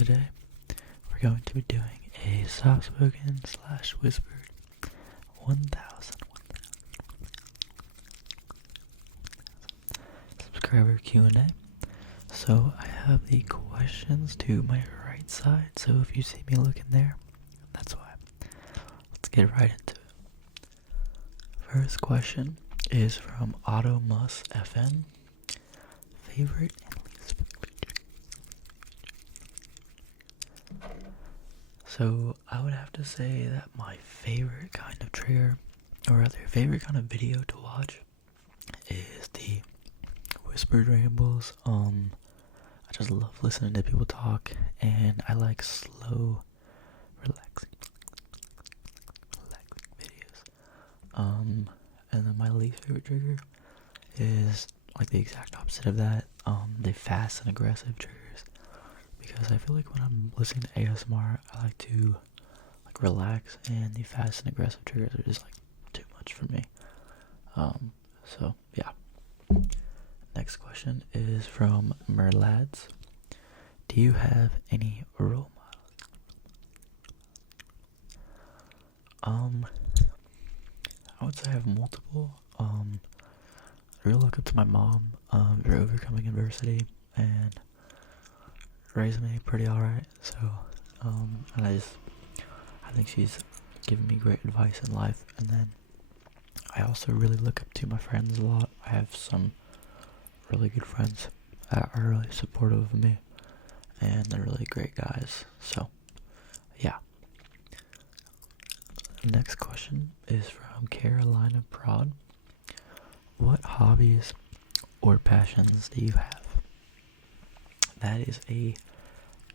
today we're going to be doing a soft-spoken / whispered 1,000 subscriber Q&A. So I have the questions to my right side, so if you see me looking there, that's why. Let's get right into it. First question is from Automus FN. Favorite and least favorite. So I would have to say that my favorite kind of trigger, or rather favorite kind of video to watch, is the whispered rambles. I just love listening to people talk, and I like slow, relaxing videos. And then my least favorite trigger is like the exact opposite of that. The fast and aggressive triggers, because I feel like when I'm listening to ASMR, I like to relax, and the fast and aggressive triggers are just too much for me. So yeah. Next question is from Merlads. Do you have any role models? I would say I have multiple. I really look up to my mom for overcoming adversity and raising me pretty alright. So, and I think she's given me great advice in life. And then I also really look up to my friends a lot. I have some really good friends that are really supportive of me, and they're really great guys. So, yeah. Next question is from Carolina Prod. What hobbies or passions do you have? That is a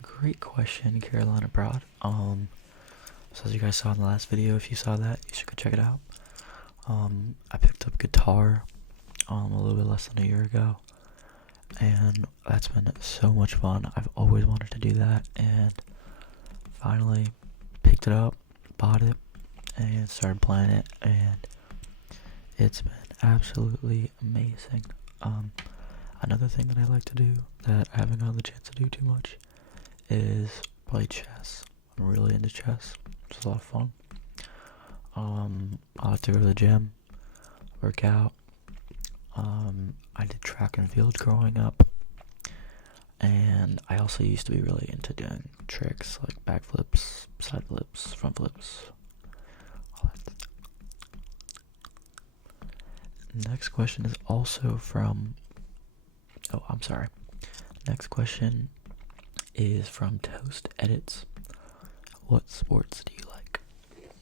great question, Carolina Prod. So as you guys saw in the last video, if you saw that, you should go check it out. I picked up guitar a little bit less than a year ago, and that's been so much fun. I've always wanted to do that, and finally picked it up, bought it, and started playing it, and it's been absolutely amazing. Another thing that I like to do that I haven't gotten the chance to do too much is play chess. I'm really into chess. It's a lot of fun. I like to go to the gym, work out. I did track and field growing up, and I also used to be really into doing tricks like backflips, side flips, front flips, all that stuff. Next question is also from, Next question is from Toast Edits. What sports do you like?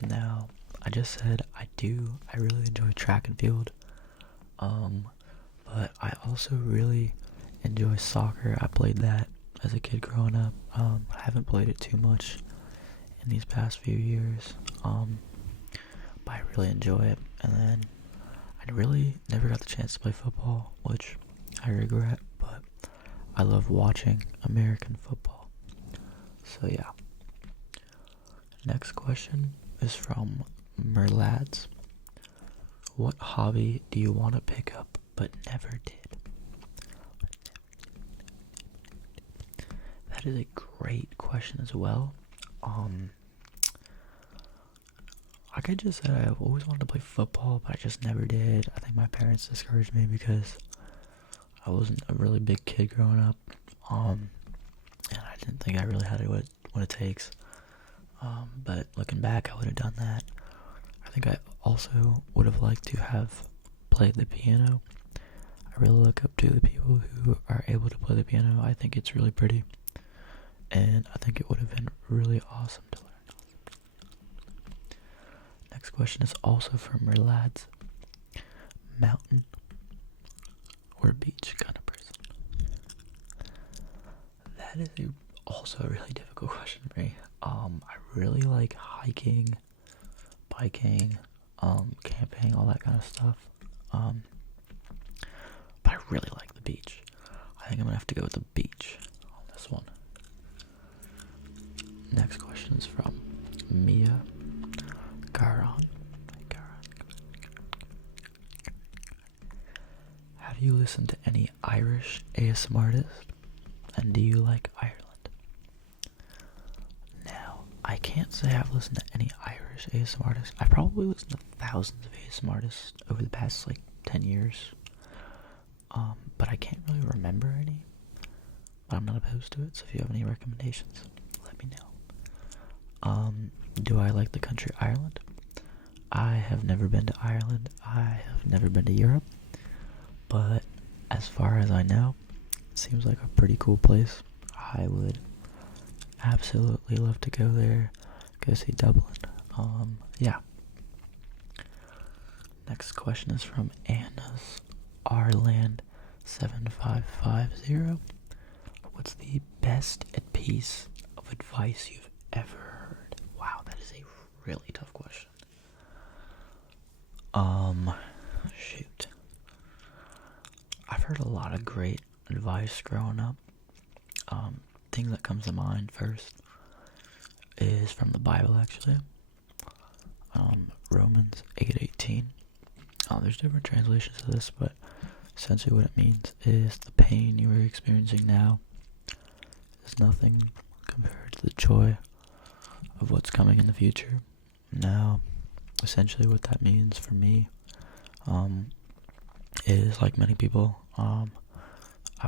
Now, I just said I really enjoy track and field. But I also really enjoy soccer. I played that as a kid growing up. I haven't played it too much in these past few years. But I really enjoy it. And then I really never got the chance to play football, which I regret, but I love watching American football. So yeah. Next question is from Merlads. What hobby do you want to pick up but never did? That is a great question as well. Like I just said, I've always wanted to play football, but I just never did. I think my parents discouraged me because I wasn't a really big kid growing up, and I didn't think I really had what it takes. But looking back, I would have done that. I think I also would have liked to have played the piano. I really look up to the people who are able to play the piano. I think it's really pretty, and I think it would have been really awesome to learn. Next question is also from Merlads. Mountain or beach kind of person? That is also a really difficult question for me. I really like hiking, biking, camping, all that kind of stuff. But I really like the beach. I think I'm gonna have to go with the beach on this one. Next question is from Mia Garon. Have you listened to any Irish ASMR artists? And do you like Ireland? I can't say I've listened to any Irish ASMR artists. I've probably listened to thousands of ASMR artists over the past, 10 years. But I can't really remember any. But I'm not opposed to it, so if you have any recommendations, let me know. Do I like the country Ireland? I have never been to Ireland. I have never been to Europe. But as far as I know, it seems like a pretty cool place. I would absolutely love to go there, go see Dublin. Yeah. Next question is from Anna's Rland7550. What's the best piece of advice you've ever heard? Wow, that is a really tough question. Shoot. I've heard a lot of great advice growing up. Thing that comes to mind first is from the Bible, actually. Romans 8:18. There's different translations of this, but essentially what it means is the pain you are experiencing now is nothing compared to the joy of what's coming in the future. Now, essentially what that means for me is, like many people, I've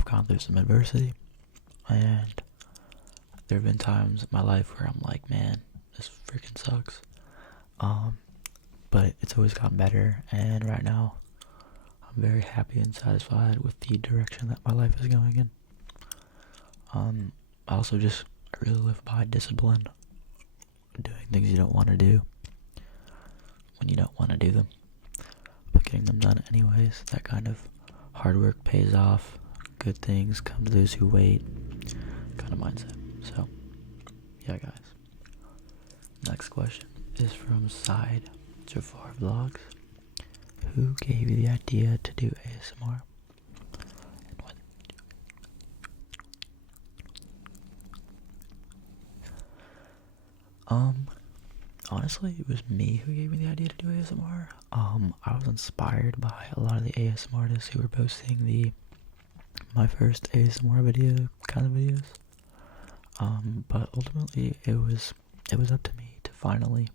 gone through some adversity, and there have been times in my life where I'm like, man, this freaking sucks. But it's always gotten better, and right now I'm very happy and satisfied with the direction that my life is going in. I really live by discipline, doing things you don't want to do when you don't want to do them, but getting them done anyways. That kind of hard work pays off. Good things come to those who wait kind of mindset. So, yeah, guys. Next question is from Side Jafar Vlogs. Who gave you the idea to do ASMR? And what? Honestly, it was me who gave me the idea to do ASMR. I was inspired by a lot of the ASMR artists who were posting my first ASMR video kind of videos. But ultimately it was up to me to finally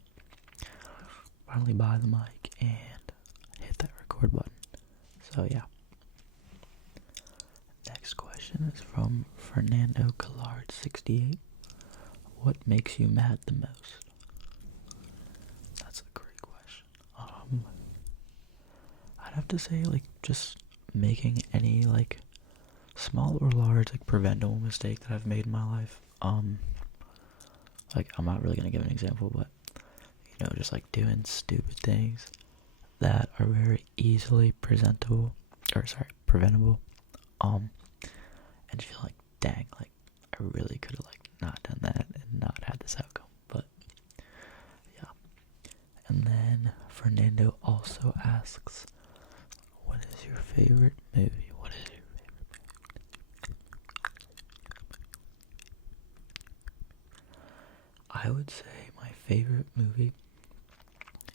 buy the mic and hit that record button. So yeah. Next question is from Fernando Collard68. What makes you mad the most? That's a great question. I'd have to say, just making any, small or large, preventable mistake that I've made in my life. I'm not really gonna give an example, but, just, doing stupid things that are very easily preventable, and just feel like, dang, I really could have, not done that and not had this outcome, but, yeah. And then Fernando also asks, what is your favorite movie? What is your favorite movie? I would say my favorite movie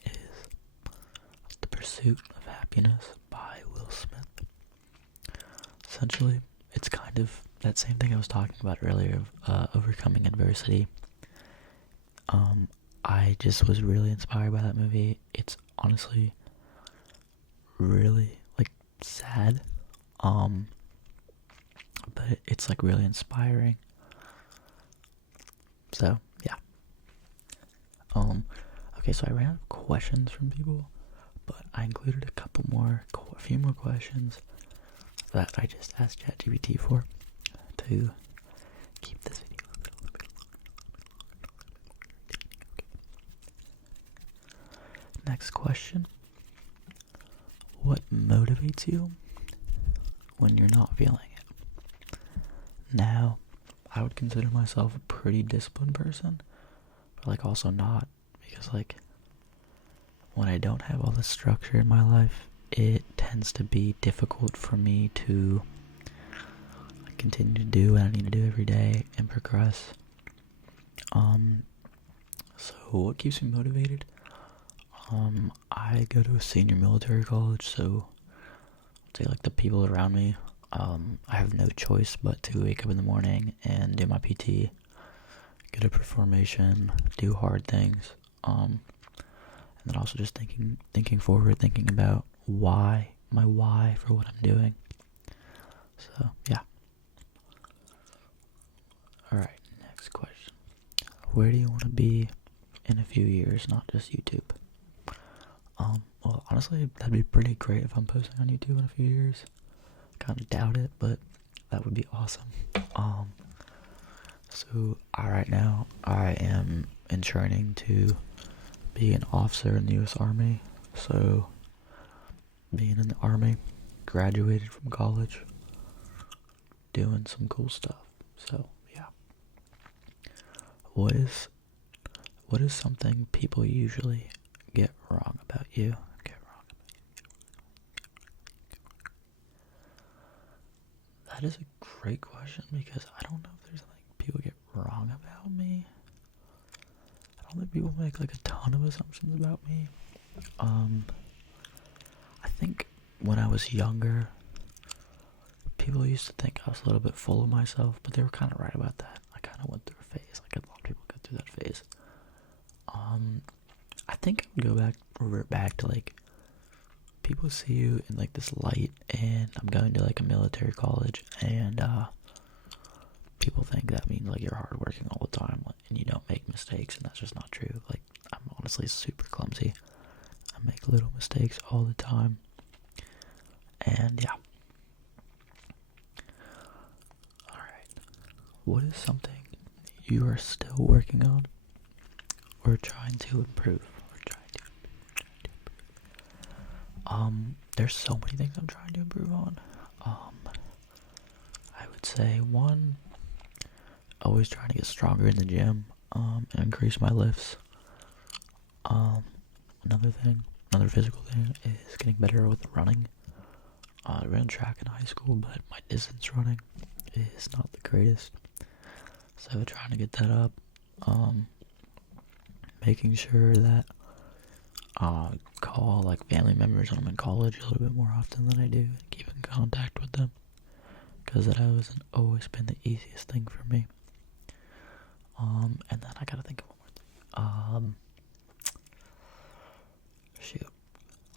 is The Pursuit of Happiness by Will Smith. Essentially, it's kind of that same thing I was talking about earlier of overcoming adversity. I just was really inspired by that movie. It's honestly really, sad, but it's, really inspiring. So, yeah. Okay, so I ran out of questions from people, but I included a few more questions that I just asked ChatGPT for to keep this video a little bit longer. Next question. What motivates you when you're not feeling it? Now, I would consider myself a pretty disciplined person, but also not, because when I don't have all the structure in my life, it tends to be difficult for me to continue to do what I need to do every day and progress. So what keeps me motivated? I go to a senior military college, so I'd say the people around me, I have no choice but to wake up in the morning and do my PT, get up for formation, do hard things, and then also just thinking forward, thinking about my why for what I'm doing. So, yeah. Alright, next question. Where do you want to be in a few years, not just YouTube? Well, honestly, that'd be pretty great if I'm posting on YouTube in a few years. Kind of doubt it, but that would be awesome. So right now, I am in training to be an officer in the U.S. Army. So, being in the Army, graduated from college, doing some cool stuff. So, yeah. What is something people usually get wrong about you? That is a great question, because I don't know if there's something people get wrong about me. I don't think people make like a ton of assumptions about me. I think when I was younger, people used to think I was a little bit full of myself, but they were kind of right about that. I kind of went through a phase, like a lot of people go through that phase. I think I would revert back to like, people see you in like this light, and I'm going to like a military college, and people think that means like you're hardworking all the time, and you don't make mistakes, and that's just not true. Like, I'm honestly super clumsy. I make little mistakes all the time, and yeah. Alright, what is something you are still working on, or trying to improve? There's so many things I'm trying to improve on. I would say one, always trying to get stronger in the gym, and increase my lifts. Another physical thing is getting better with running. I ran track in high school, but my distance running is not the greatest. So trying to get that up. Making sure that call like family members when I'm in college a little bit more often than I do, and keep in contact with them, because that hasn't always been the easiest thing for me. And then I gotta think of one more thing.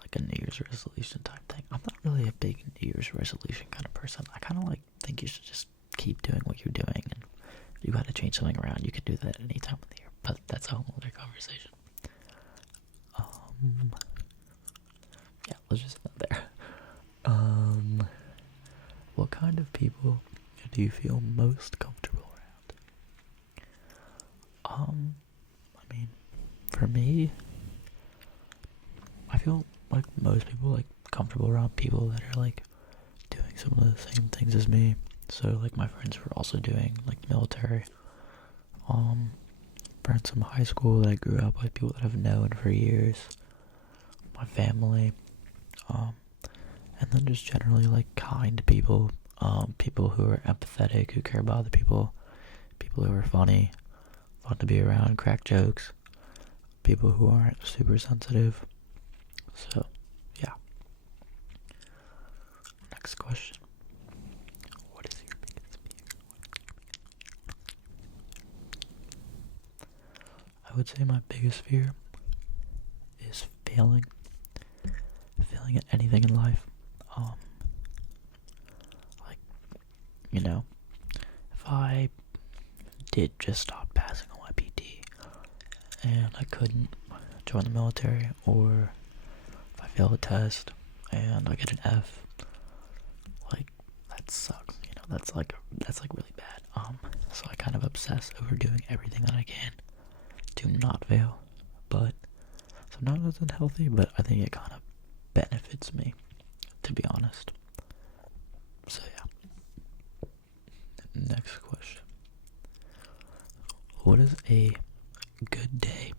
Like a New Year's resolution type thing. I'm not really a big New Year's resolution kind of person. I kind of like think you should just keep doing what you're doing, and if you gotta change something around, you can do that any time of the year. But that's a whole other conversation. Yeah, let's just end there. What kind of people do you feel most comfortable around? I mean, for me, I feel like most people like comfortable around people that are like doing some of the same things as me. So like my friends were also doing like military. Friends from high school that I grew up with, people that I've known for years. My family, and then just generally like kind people, people who are empathetic, who care about other people who are funny, fun to be around, crack jokes, people who aren't super sensitive. So, yeah. Next question. What is your biggest fear? I would say my biggest fear is failing at anything in life. If I did just stop passing on my PT and I couldn't join the military, or if I fail a test and I get an F, like, that sucks, that's like really bad. So I kind of obsess over doing everything that I can to not fail, but sometimes it's unhealthy, but I think it kind of benefits me, to be honest. So yeah. Next question. What does a good day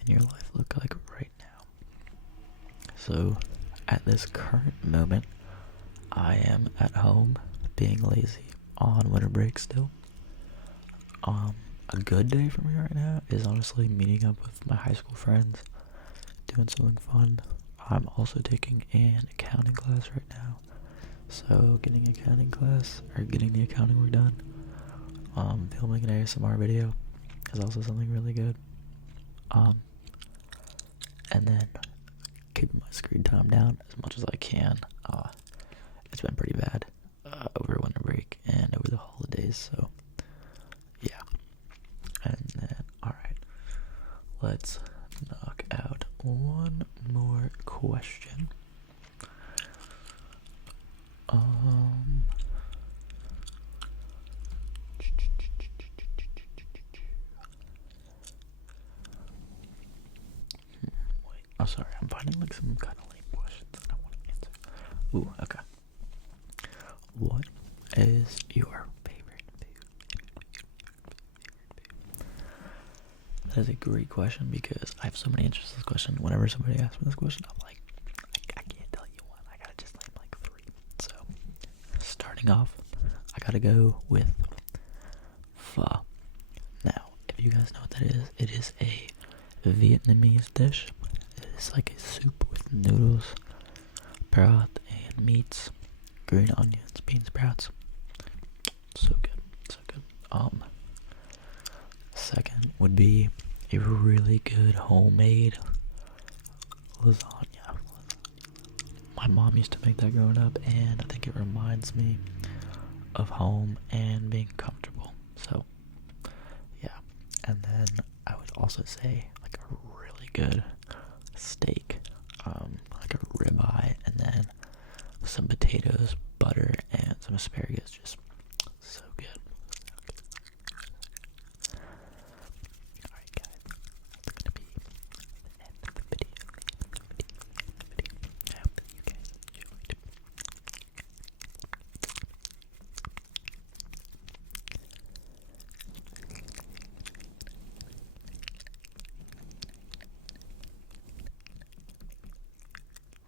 in your life look like right now? So, at this current moment, I am at home being lazy on winter break still. A good day for me right now is honestly meeting up with my high school friends, doing something fun. I'm also taking an accounting class right now, so getting the accounting work done, Filming an ASMR video is also something really good. And then keeping my screen time down as much as I can. It's been pretty bad over winter break and over the holidays, so yeah. And then, alright, let's knock out one more question. Wait, oh sorry, I'm finding like some kind of lame questions that I want to answer. Ooh, okay. What is your favorite food? That is a great question because I have so many answers to this question. Whenever somebody asks me this question, I'm like, I can't tell you one. I gotta just name like 3. So, starting off, I gotta go with pho. Now, if you guys know what that is, it is a Vietnamese dish. It is like a soup with noodles, broth, and meats, green onions, bean sprouts. So good, so good. Second would be a really good homemade lasagna. My mom used to make that growing up, and I think it reminds me of home and being comfortable. So, yeah. And then I would also say like a really good steak, like a ribeye, and then some potatoes, butter, and some asparagus. Just